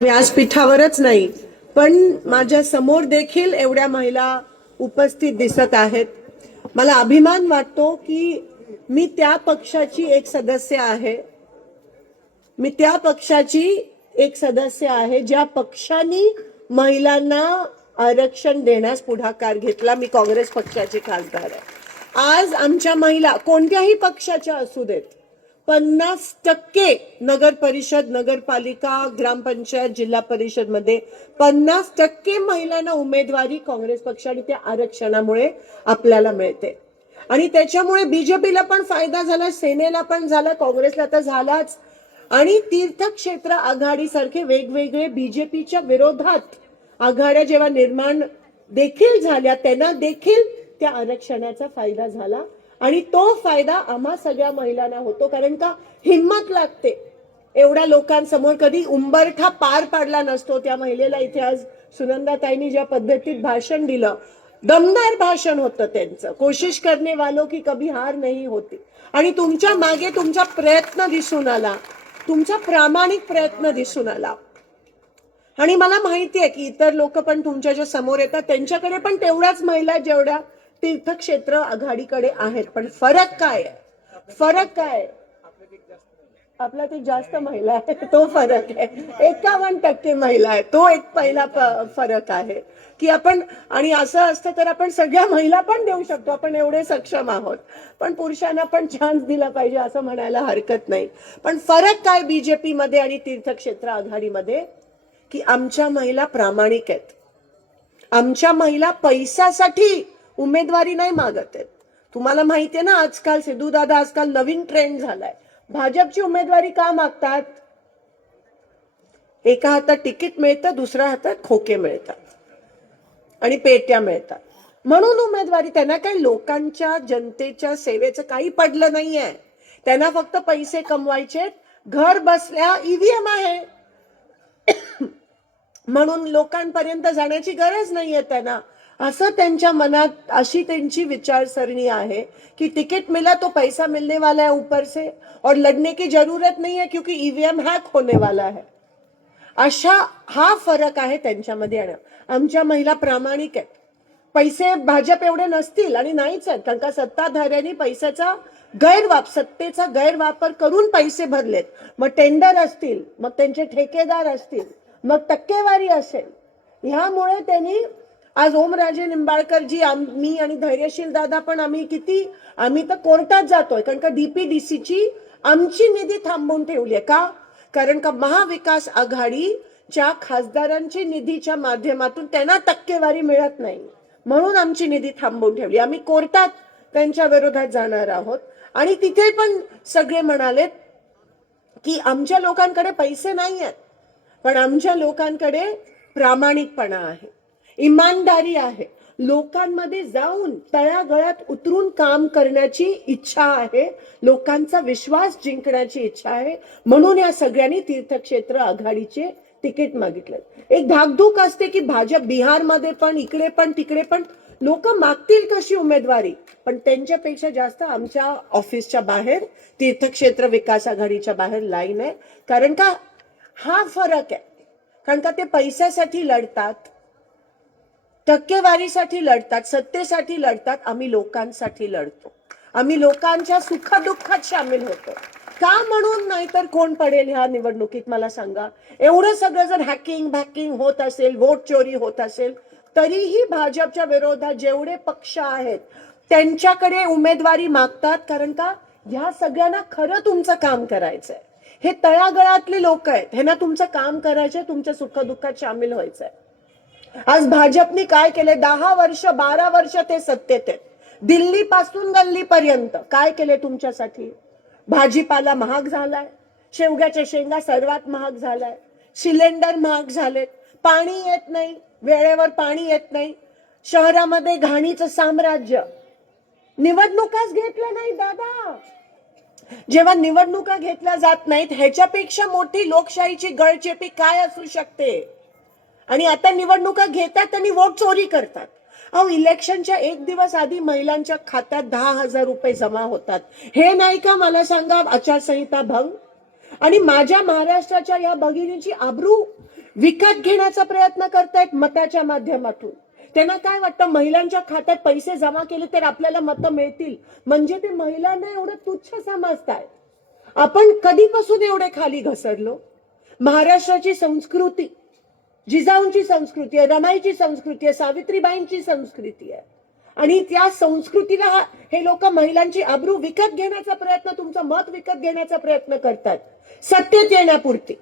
व्यासपीठावरच नाही पण माझ्या समोर देखील एवढ्या महिला उपस्थित दिसत आहेत. मला अभिमान वाटतो की मी त्या पक्षाची एक सदस्य आहे. मी त्या पक्षाची एक सदस्य आहे ज्या पक्षाने महिलांना आरक्षण देण्यास पुढाकार घेतला. मी काँग्रेस पक्षाची खासदार आहे. आज आमच्या महिला कोणत्याही पक्षाच्या असू देत 50% नगर परिषद, नगरपालिका, ग्रामपंचायत, जिल्हा परिषद मध्ये 50% महिलांना उमेदवारी काँग्रेस पक्ष आणि त्या आरक्षणामुळे आपल्याला मिळते. आणि त्याच्यामुळे बीजेपीला पण फायदा झाला, सेनेला पण झाला, काँग्रेसला तर झालाच. आणि तीर्थक्षेत्र आघाडी सारखे वेगवेगळे बीजेपीच्या विरोधात आघाड्या जेव्हा निर्माण देखील झाल्या त्यांना देखील त्या आरक्षणाचा फायदा झाला. आणि तो फायदा आम्हा सगळ्या महिलांना होतो. कारण का हिम्मत लागते. एवढ्या लोकांसमोर कधी उंबरठा पार पाडला नसतो. त्या महिलेला इथे आज सुनंदाताईंनी ज्या पद्धतीत भाषण दिलं, दमदार भाषण होतं त्यांचं. कोशिश करने वालों की कभी हार नहीं होती. आणि तुमच्या मागे तुमचा प्रयत्न दिसून आला, तुमचा प्रामाणिक प्रयत्न दिसून आला. आणि मला माहिती आहे की इतर लोक पण तुमच्या ज्या समोर येतात त्यांच्याकडे पण तेवढ्याच महिला जेवढ्या तीर्थक्षेत्र आघाडीकडे आहेत. पण फरक काय आहे? फरक काय? आपला ते जास्त महिला आहे, तो फरक आहे. 51% महिला आहे, तो एक पहिला फरक आहे की आपण. आणि असं असतं तर आपण सगळ्या महिला पण देऊ शकतो, आपण एवढे सक्षम आहोत. पण पुरुषांना पण चान्स दिला पाहिजे असं म्हणायला हरकत नाही. पण फरक काय बीजेपी मध्ये आणि तीर्थक्षेत्र आघाडीमध्ये? की आमच्या महिला प्रामाणिक आहेत. आमच्या महिला पैशासाठी उमेदवारी नाही मागत आहेत. तुम्हाला माहितीये ना, आजकाल सिद्धू दादा, आजकाल नवीन ट्रेंड झालाय. भाजपची उमेदवारी का मागतात? एका हातात तिकीट मिळतं, दुसऱ्या हातात खोके मिळतात आणि पेट्या मिळतात. म्हणून उमेदवारी. त्यांना काही लोकांच्या, जनतेच्या सेवेचं काही पडलं नाहीये. त्यांना फक्त पैसे कमवायचे. घर बसल्या ईव्हीएम आहे म्हणून लोकांपर्यंत जाण्याची गरज नाहीये त्यांना. असं त्यांच्या मनात, अशी त्यांची विचारसरणी आहे की टिकट मिला तो पैसा मिलने वाला है ऊपर से और लड़ने की जरूरत नहीं है क्योंकि ईवीएम हैक होने वाला है. हा फरक आहे त्यांच्यामध्ये. आमच्या महिला प्रामाणिक आहेत. पैसे भाजप एवढे नसतील आणि नाहीच आहेत, कारण का सत्ताधाऱ्यांनी पैशाचा सत्तेचा गैरवापर करून पैसे भरलेत. मग टेंडर असतील, मग त्यांचे ठेकेदार असतील, मग टक्केवारी असेल. ह्यामुळे त्यांनी आज ओमराजे निंबाळकरजी, मी आणि धैर्यशील दादा पण आम्ही तर कोर्टात जातोय. कारण का डीपीडीसीची आमची निधी थांबवून ठेवली आहे. का? कारण का महाविकास आघाडीच्या खासदारांची निधीच्या माध्यमातून त्यांना टक्केवारी मिळत नाही, म्हणून आमची निधी थांबवून ठेवली. आम्ही कोर्टात त्यांच्या विरोधात जाणार आहोत. आणि तिथे पण सगळे म्हणालेत की आमच्या लोकांकडे पैसे नाही आहेत, पण आमच्या लोकांकडे प्रामाणिकपणा आहे, इमानदारी आहे. लोकांमध्ये जाऊन तळागाळात उतरून काम करण्याची इच्छा आहे, लोकांचा विश्वास जिंकण्याची इच्छा आहे. म्हणून या सगळ्यांनी तीर्थक्षेत्र आघाडीचे तिकीट मागितले. एक धाकधूक असते की भाजप बिहारमध्ये पण, इकडे पण, तिकडे पण लोक मागतील कशी उमेदवारी. पण त्यांच्यापेक्षा जास्त आमच्या ऑफिसच्या बाहेर, तीर्थक्षेत्र विकास आघाडीच्या बाहेर लाईन आहे. कारण का हा फरक आहे. कारण का ते पैशासाठी लढतात, टक्केवारीसाठी लढतात, सत्तेसाठी लढतात. आम्ही लोकांसाठी लढतो. आम्ही लोकांच्या सुखदुःखात सामील होतो. का? म्हणून. नाही तर कोण पडेल ह्या निवडणुकीत मला सांगा. एवढं सगळं जर हॅकिंग होत असेल, वोट चोरी होत असेल, तरीही भाजपच्या विरोधात जेवढे पक्ष आहेत त्यांच्याकडे उमेदवारी मागतात. कारण का ह्या सगळ्यांना खरं तुमचं काम करायचंय. हे तळागाळातले लोक आहेत, ह्यांना तुमचं काम करायचंय, तुमच्या सुखदुःखात सामील व्हायचंय. आज भाजपने काय केले? 10 वर्ष 12 वर्ष ते सत्तेत आहेत. दिल्ली पासून गल्लीपर्यंत काय केले तुमच्यासाठी? भाजीपाला महाग झालाय, शेवग्याच्या शेंगा सर्वात महाग झालाय, सिलेंडर महाग झालेत, पाणी येत नाही, वेळेवर पाणी येत नाही, शहरामध्ये घाणीचं साम्राज्य. निवडणुकाच घेतल्या नाही दादा. जेव्हा निवडणुका घेतल्या जात नाहीत, ह्याच्यापेक्षा मोठी लोकशाहीची गळचेपी काय असू शकते? आणि आता निवडणुका घेतात आणि वोट चोरी करतात. अहो, इलेक्शनच्या एक दिवस आधी महिलांच्या खात्यात 10,000 रुपये जमा होतात. हे नाही का मला सांगा आचारसंहिता भंग? आणि माझ्या महाराष्ट्राच्या या भगिनीची आबरू विकत घेण्याचा प्रयत्न करतायत मताच्या माध्यमातून. त्यांना काय वाटतं, महिलांच्या खात्यात पैसे जमा केले तर आपल्याला मतं मिळतील, म्हणजे ते महिलांना एवढं तुच्छ समजतायत. आपण कधीपासून एवढे खाली घसरलो? महाराष्ट्राची संस्कृती जिजाऊंची संस्कृती आहे, रमाईची संस्कृती आहे, सावित्रीबाईंची संस्कृती आहे, आणि त्या संस्कृतीला हे लोक महिलांची आबरू विकत घेण्याचा प्रयत्न, तुमचं मत विकत घेण्याचा प्रयत्न करतात सत्तेत येण्यापुरती.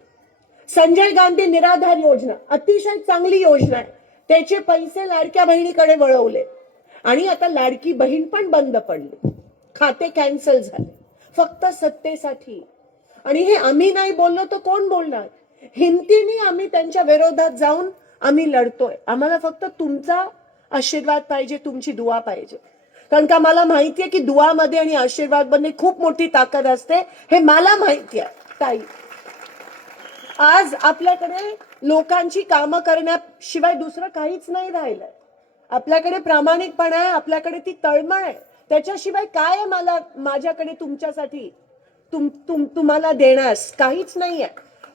संजय गांधी निराधार योजना अतिशय चांगली योजना आहे, त्याचे पैसे लाडक्या बहिणीकडे वळवले आणि आता लाडकी बहीण पण बंद पडली, खाते कॅन्सल झाले फक्त सत्तेसाठी. आणि हे आम्ही नाही बोललो तर कोण बोलणार? हिमतीने आम्ही त्यांच्या विरोधात जाऊन आम्ही लढतोय. आम्हाला फक्त तुमचा आशीर्वाद पाहिजे, तुमची दुआ पाहिजे, कारण का मला माहितीये की दुआमध्ये आणि आशीर्वाद मध्ये खूप मोठी ताकद असते, हे मला माहिती आहे ताई. आज आपल्याकडे लोकांची कामं करण्याशिवाय दुसरं काहीच नाही राहिलंय. आपल्याकडे प्रामाणिकपणा आहे, आपल्याकडे ती तळमळ आहे, त्याच्याशिवाय काय आहे मला माझ्याकडे तुमच्यासाठी तुम्हाला देण्यास? काहीच नाहीये.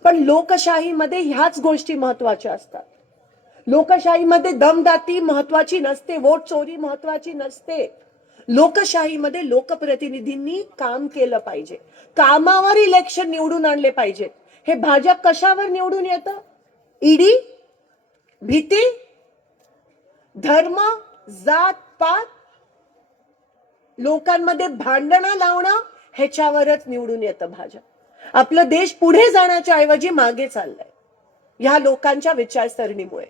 पण लोकशाहीमध्ये ह्याच गोष्टी महत्वाच्या असतात. लोकशाहीमध्ये दमदाटी महत्वाची नसते, वोट चोरी महत्वाची नसते. लोकशाहीमध्ये लोकप्रतिनिधींनी काम केलं पाहिजे, कामावर इलेक्शन निवडून आणले पाहिजेत. हे भाजप कशावर निवडून येतं? ईडी, भीती, धर्म, जात पात, लोकांमध्ये भांडणं लावणं, ह्याच्यावरच निवडून येतं भाजप. आपलं देश पुढे जाण्याच्या ऐवजी मागे चाललंय ह्या लोकांच्या विचारसरणीमुळे.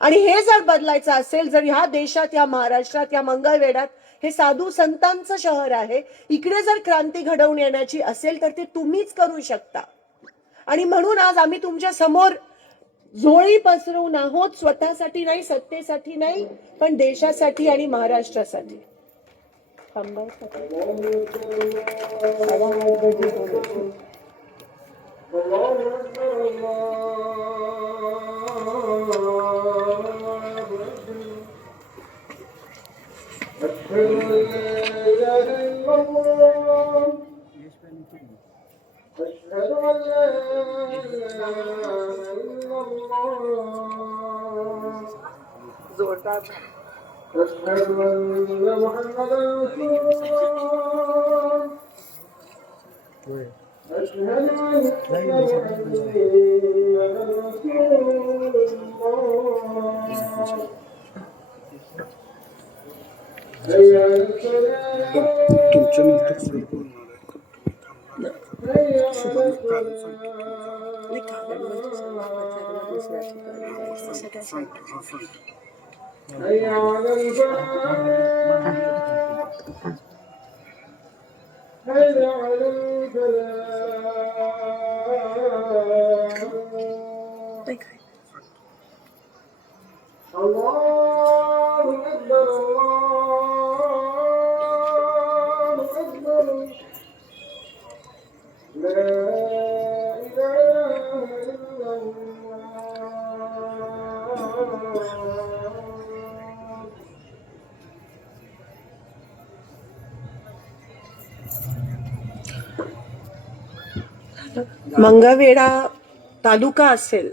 आणि हे जर बदलायचं असेल, जर ह्या देशात, या महाराष्ट्रात, या मंगळवेढ्यात हे साधू संतांचं शहर आहे, इकडे जर क्रांती घडवून येण्याची असेल तर ते तुम्हीच करू शकता. आणि म्हणून आज आम्ही तुमच्या समोर झोळी पसरवून आहोत, स्वतःसाठी नाही, सत्तेसाठी नाही, पण देशासाठी आणि महाराष्ट्रासाठी. जोरदार मंगळवेढा तालुका असेल,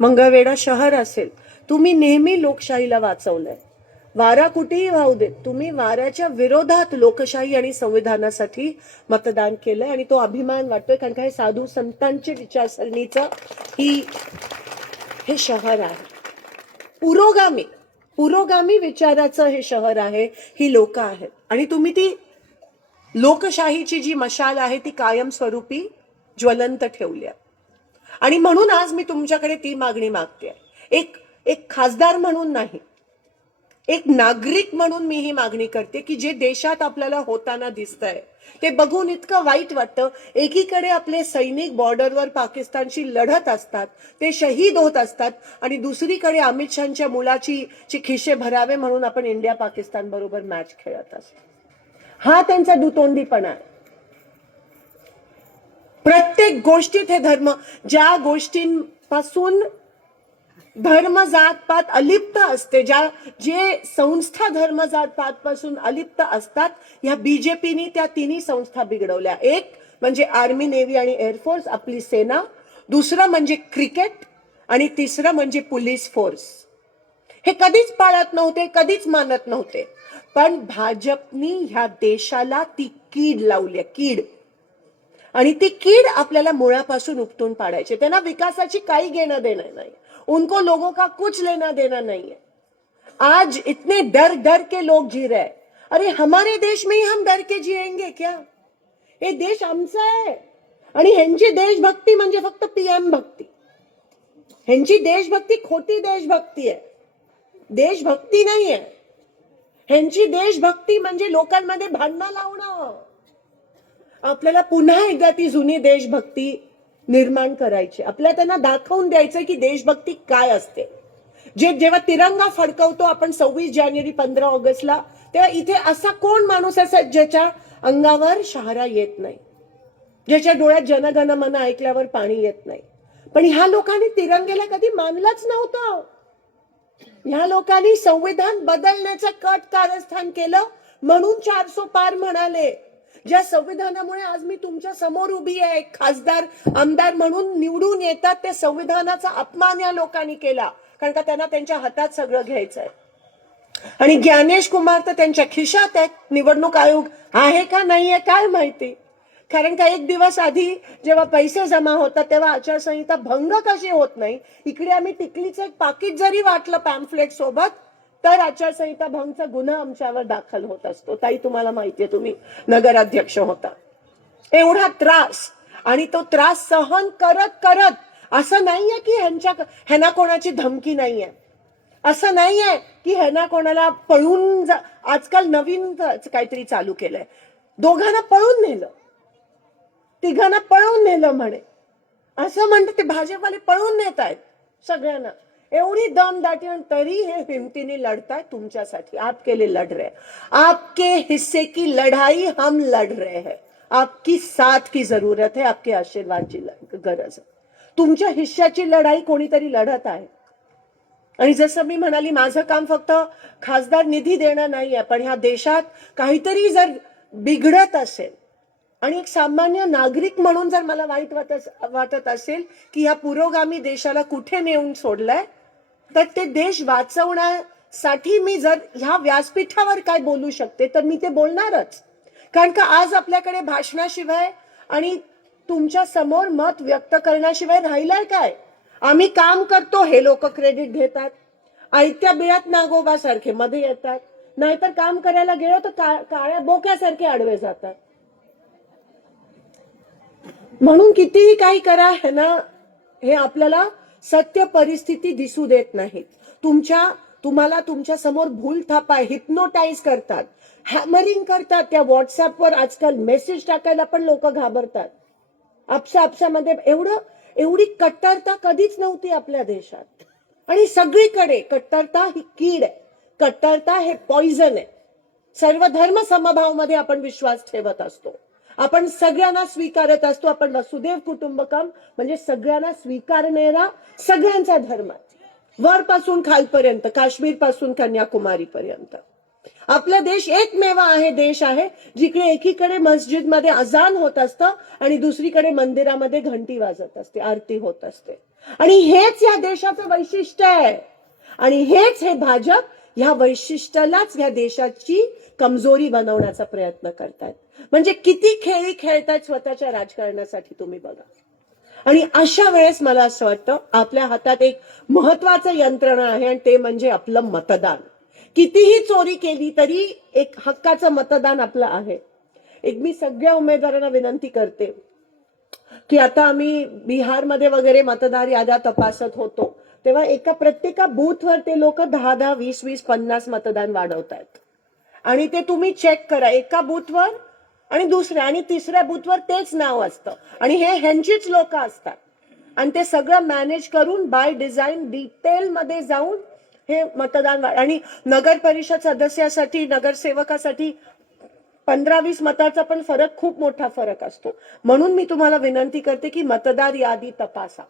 मंगळवेढा शहर असेल, तुम्ही नेहमी लोकशाहीला वाचवलंय. वारा कुठेही वाहू देत, तुम्ही वाऱ्याच्या विरोधात लोकशाही आणि संविधानासाठी मतदान केलंय आणि तो अभिमान वाटतोय, कारण का हे साधू संतांच्या विचारसरणीचं हे शहर आहे. पुरोगामी विचाराचं हे शहर आहे, ही लोक आहेत. आणि तुम्ही ती लोकशाहीची जी मशाल आहे ती कायमस्वरूपी ज्वलंत ठेवली आहे. आणि म्हणून आज मी तुमच्याकडे ती मागणी मागते. एक खासदार म्हणून नाही, एक नागरिक म्हणून मी ही मागणी करते की जे देशात आपल्याला होताना दिसतंय ते बघून इतकं वाईट वाटतं. एकीकडे आपले सैनिक बॉर्डरवर पाकिस्तानशी लढत असतात, ते शहीद होत असतात, आणि दुसरीकडे अमित शहाच्या मुलाची खिशे भरावे म्हणून आपण इंडिया पाकिस्तान बरोबर मॅच खेळत असतो. हा त्यांचा दुतोंडीपणा आहे. प्रत्येक गोष्टीत हे धर्म, ज्या गोष्टींपासून धर्म जात पात अलिप्त असते, जे संस्था धर्म जात पात पासून अलिप्त असतात, या बीजेपीनी त्या तिन्ही संस्था बिघडवल्या. एक म्हणजे आर्मी, नेव्ही आणि एअरफोर्स, आपली सेना. दुसरं म्हणजे क्रिकेट आणि तिसरं म्हणजे पोलीस फोर्स. हे कधीच पाळत नव्हते, कधीच मानत नव्हते. पण भाजपनी ह्या देशाला ती कीड लावली, कीड. आणि ती कीड आपल्याला मुळापासून उपटून पाडायची. त्यांना विकासाची काही घेणं देणं नाही. उनको लोगों का कुछ लेना देना नहीं है. आज इतने डर डर के लोग जी रहे हैं. अरे हमारे देश में ही हम डर के जिएंगे क्या? हे देश आमचा आहे. आणि ह्यांची देशभक्ती म्हणजे फक्त पीएम भक्ती. ह्यांची देशभक्ती खोटी देशभक्ती आहे, देशभक्ती नाहीये. ह्यांची देशभक्ती म्हणजे लोकांमध्ये भांडणं लावणं. आपल्याला पुन्हा एकदा ती जुनी देशभक्ती निर्माण करायची. आपल्याला त्यांना दाखवून द्यायचं की देशभक्ती काय असते. जेव्हा तिरंगा फडकवतो आपण 26 जानेवारी 15 ऑगस्टला, तेव्हा इथे असा कोण माणूस असेल ज्याच्या अंगावर शहारा येत नाही, ज्याच्या डोळ्यात जनगण मन ऐकल्यावर पाणी येत नाही. पण ह्या लोकांनी तिरंगेला कधी मानलंच नव्हतं. ह्या लोकांनी संविधान बदलण्याचं कट कारस्थान केलं, म्हणून 400 पार म्हणाले. ज्या संविधानामुळे आज मी तुमच्या समोर उभी आहे, खासदार आमदार म्हणून निवडून येतात, त्या संविधानाचा अपमान या लोकांनी केला. कारण का त्यांना त्यांच्या हातात सगळं घ्यायचंय. आणि ज्ञानेश कुमार तर त्यांच्या खिशात आहे. निवडणूक आयोग आहे का नाहीये काय माहिती. कारण का एक दिवस आधी जेव्हा पैसे जमा होतात तेव्हा आचारसंहिता भंग कशी होत नाही. इकडे आम्ही टिकलीचं एक पाकिट जरी वाटलं पॅम्फलेट सोबत तर आचारसंहिता भंगचा गुन्हा आमच्यावर दाखल होत असतो. ताई तुम्हाला माहितीये, तुम्ही नगराध्यक्ष होता. एवढा त्रास, आणि तो त्रास सहन करत करत, असं नाहीये की ह्यांना कोणाची धमकी नाहीये, असं नाहीये की ह्यांना कोणाला पळून आजकाल नवीन काहीतरी चालू केलंय, दोघांना पळून नेलं, तिघांना पळवून नेलं म्हणे. असं म्हणतात ते भाजपवाले, पळवून नेत आहेत सगळ्यांना. एवढी दमदाटी, आणि तरी हे हिमतीने लढतायत तुमच्यासाठी. आपके लिए लढ रहे, आपके हिस्से की लढाई हम लढ रहे हैं. आपकी साथ की जरूरत है, आपके आशीर्वादची गरज आहे. तुमच्या हिस्साची लढाई कोणीतरी लढत आहे. आणि जसं मी म्हणाली, माझं काम फक्त खासदार निधी देणं नाहीये, पण ह्या देशात काहीतरी जर बिघडत असेल आणि एक सामान्य नागरिक म्हणून जर मला वाईट वाटत असेल की या पुरोगामी देशाला कुठे नेऊन सोडलंय, तर ते देश वाचवण्यासाठी मी जर ह्या व्यासपीठावर काय बोलू शकते तर मी ते बोलणारच. कारण का आज आपल्याकडे भाषणाशिवाय आणि तुमच्या समोर मत व्यक्त करण्याशिवाय राहिलंय काय. आम्ही काम करतो हे लोक क्रेडिट घेतात, आयत्या बिळात नागोबासारखे मध्ये येतात, नाहीतर काम करायला गेलो तर काळ्या बोक्यासारखे आडवे जातात. म्हणून कितीही काही करा हे आपल्याला सत्य परिस्थिती दिसू देत नाहीत. तुम्हाला तुमच्या समोर भूल थापा, हिप्नोटाईज करतात, हॅमरिंग करतात. त्या व्हॉट्सअपवर आजकाल मेसेज टाकायला पण लोक घाबरतात. आपसामध्ये एवढी कट्टरता कधीच नव्हती आपल्या देशात. आणि सगळीकडे कट्टरता ही कीड आहे, कट्टरता हे पॉइझन आहे. सर्व धर्म समभाव मध्ये आपण विश्वास ठेवत असतो, आपण सगळ्यांना स्वीकारत असतो. आपण वसुदेव कुटुंबकम म्हणजे सगळ्यांना स्वीकारणारा सगळ्यांचा धर्म, वरपासून खालपर्यंत, काश्मीर पासून कन्याकुमारी पर्यंत. आपला देश एकमेव देश आहे जिकडे एकीकडे मस्जिद मध्ये अजान होत असतं आणि दुसरीकडे मंदिरामध्ये घंटी वाजत असते, आरती होत असते. आणि हेच या देशाचं वैशिष्ट्य आहे. आणि हेच हे भाजप ह्या वैशिष्ट्यालाच ह्या देशाची कमजोरी बनवण्याचा प्रयत्न करतायत. म्हणजे किती खेळी खेळतायत स्वतःच्या राजकारणासाठी तुम्ही बघा. आणि अशा वेळेस मला असं वाटतं आपल्या हातात एक महत्वाचं यंत्रणा आहे, आणि ते म्हणजे आपलं मतदान. कितीही चोरी केली तरी एक हक्काचं मतदान आपलं आहे. एक मी सगळ्या उमेदवारांना विनंती करते की आता आम्ही बिहारमध्ये वगैरे मतदार याद्या तपासत होतो, तेव्हा प्रत्येक बूथवर ते लोक 10-10, 20-20, 50 मतदान वाढवतायत. आणि ते तुम्ही चेक करा, एका बूथवर आणि दुसऱ्या आणि तिसऱ्या बूथवर तेच नाव असतं, आणि हे ह्यांचीच लोक असतात. आणि ते सगळं मॅनेज करून बाय डिझाईन डिटेल मध्ये जाऊन हे मतदान. आणि नगर परिषद सदस्यासाठी, नगरसेवकासाठी 15-20 मताचा पण फरक, खूप मोठा फरक असतो. म्हणून मी तुम्हाला विनंती करते की मतदार यादी तपासा.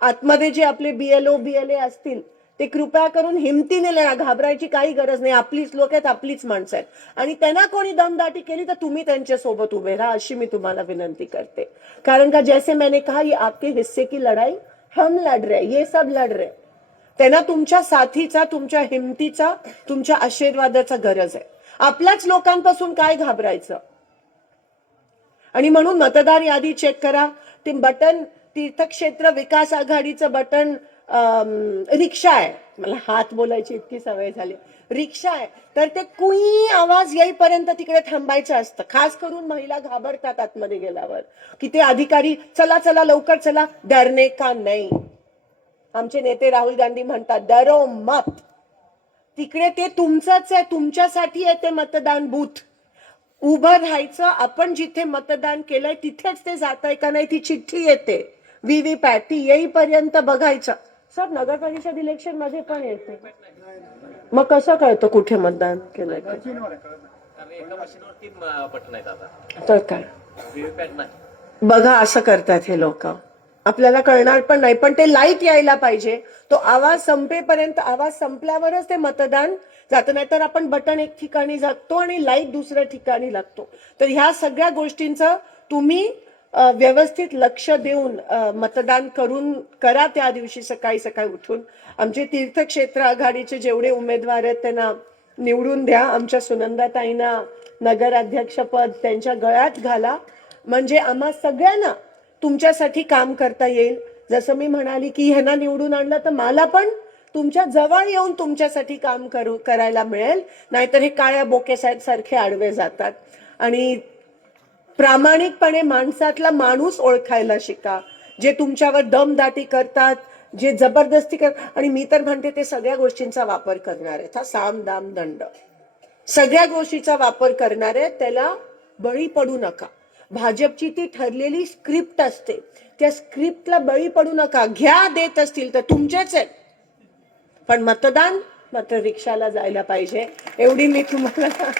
आतमध्ये जे आपले BLO असतील ते कृपया करून हिमतीने लढा, घाबरायची काही गरज नाही. आपलीच लोक आहेत, आपलीच माणसं आहेत. आणि त्यांना कोणी दमदाटी केली तर तुम्ही त्यांच्या सोबत उभे राहा, अशी मी तुम्हाला विनंती करते. कारण का जैसे मैंने कहा, ये आपके हिस्से की लढाई हम लढ रहे, ये सब लढ रहे. त्यांना तुमच्या साथीचा, तुमच्या हिमतीचा, तुमच्या आशीर्वादाचा गरज आहे. आपल्याच लोकांपासून काय घाबरायचं. आणि म्हणून मतदार यादी चेक करा. ते बटन तीर्थक्षेत्र विकास आघाडीचं बटन रिक्षा आहे. मला हात बोलायची इतकी सवय झाली. रिक्षा आहे तर ते कुई आवाज येईपर्यंत तिकडे थांबायचं असतं. खास करून महिला घाबरतात आतमध्ये गेल्यावर की ते अधिकारी चला चला लवकर चला. डरने का नाही. आमचे नेते राहुल गांधी म्हणतात डरो मत. तिकडे ते तुमचंच आहे, तुमच्यासाठी आहे ते मतदान बूथ. उभं राहायचं. आपण जिथे मतदान केलंय तिथेच ते जात आहे का नाही ती चिठ्ठी येते. व्हीव्हीपॅट ती येईपर्यंत बघायचं. सर नगर परिषद इलेक्शन मध्ये पण येते. मग कसं कळतं कुठे मतदान केलंय. तर काय बघा असं करतात हे लोक. आपल्याला कळणार पण नाही. पण ते लाईट यायला पाहिजे. तो आवाज संपेपर्यंत, आवाज संपल्यावरच ते मतदान जातं. नाही तर आपण बटन एक ठिकाणी जातो आणि लाईट दुसऱ्या ठिकाणी लागतो. तर ह्या सगळ्या गोष्टींचं तुम्ही व्यवस्थित लक्ष देऊन मतदान करा. त्या दिवशी सकाळी सकाळी उठून आमचे तीर्थक्षेत्र आघाडीचे जेवढे उमेदवार आहेत त्यांना निवडून द्या. आमच्या सुनंदाताईंना नगराध्यक्षपद त्यांच्या गळ्यात घाला. म्हणजे आम्हा सगळ्यांना तुमच्यासाठी काम करता येईल. जसं मी म्हणाली की ह्यांना निवडून आणलं तर मला पण तुमच्या जवळ येऊन तुमच्यासाठी काम करायला मिळेल. नाहीतर हे काळ्या बोकेसारखे आडवे जातात. आणि प्रामाणिकपणे माणसातला माणूस ओळखायला शिका. जे तुमच्यावर दमदाटी करतात, जे जबरदस्ती करतात. आणि मी तर म्हणते ते सगळ्या गोष्टींचा वापर करणार आहेत. हा साम दाम दंड सगळ्या गोष्टीचा वापर करणार आहे. त्याला बळी पडू नका. भाजपची ती ठरलेली स्क्रिप्ट असते. त्या स्क्रिप्टला बळी पडू नका. घ्या देत असतील तर तुमचेच आहेत. पण मतदान मात्र रिक्षाला जायला पाहिजे. एवढी मी तुम्हाला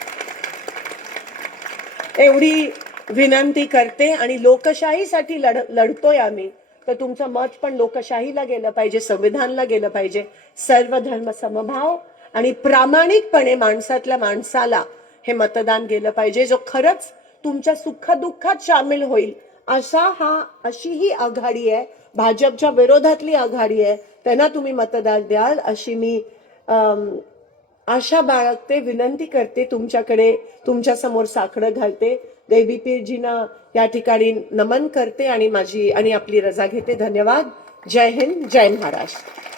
एवढी विनंती करते. आणि लोकशाहीसाठी लढतोय आम्ही तर तुमचं मत पण लोकशाहीला गेलं पाहिजे, संविधानला गेलं पाहिजे. सर्व धर्म समभाव आणि प्रामाणिकपणे माणसातल्या माणसाला हे मतदान गेलं पाहिजे. जो खरंच तुमच्या सुखदुःखात सामील होईल अशी ही आघाडी आहे. भाजपच्या विरोधातली आघाडी आहे. त्यांना तुम्ही मतदान द्याल अशी मी आशा बाळगते, विनंती करते तुमच्याकडे, तुमच्या समोर साकडं घालते. देवीपीरजींना या ठिकाणी नमन करते आणि आपली रजा घेते. धन्यवाद. जय हिंद, जय महाराष्ट्र.